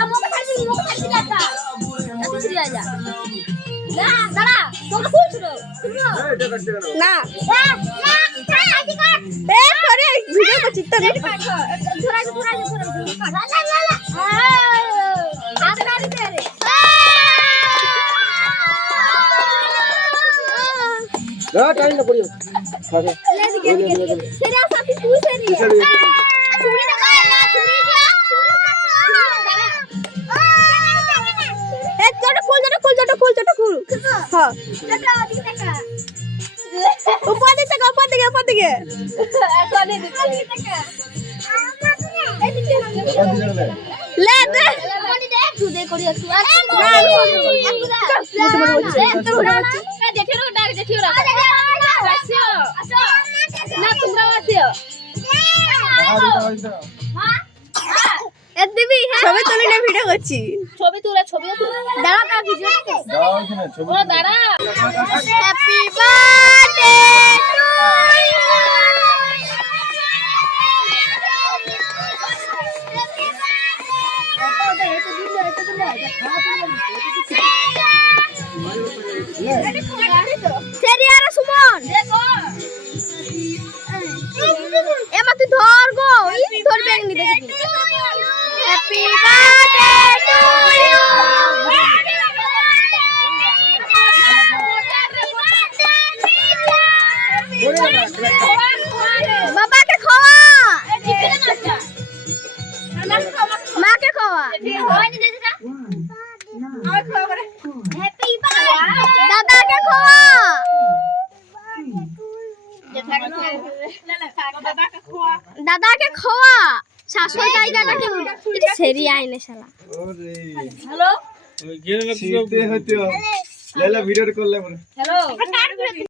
আমাকে ছাড়ি দেখা এত ফিরে যা না দাঁড়া তোকে ফুল ছিল না আইডি কার্ড এ সরি ভিডিও করছি তো ধরা লা লা লা হাত মারি দে রে না টাইম না পড়িও খাবে সেরা সাথী তুই সেরি চুরি না গায়লা চুরি যা এ জটা খুল হ্যাঁ এটা ওদিকে দেখা উপর দিকে এখন এদিকে দেখা এদিকে লে দে মনি দেখ তুই দে করি একটু না ছবি তুলে না ভিডিও করছি ছবি তুলে দাঁড়া তা ভিডিও দাও এখানে ছবি ও দাঁড়া হ্যাপি বার্থডে টু সেরিয়ার সুমন এমা তুই ধর গো ধর ব্যাগ নি দেখি হ্যাপি বার্থডে টু ইউ বাবাকে খাওয়া মাকে খাওয়া দাদাকে খাওয়া দাদাকে খাওয়া শাশুড়ি জায়গাটা কেমন এটা সেরি আইনে শালা ওরে হ্যালো ওই গেলে না তুই হইতো লেলা ভিডিও করলে মনে হ্যালো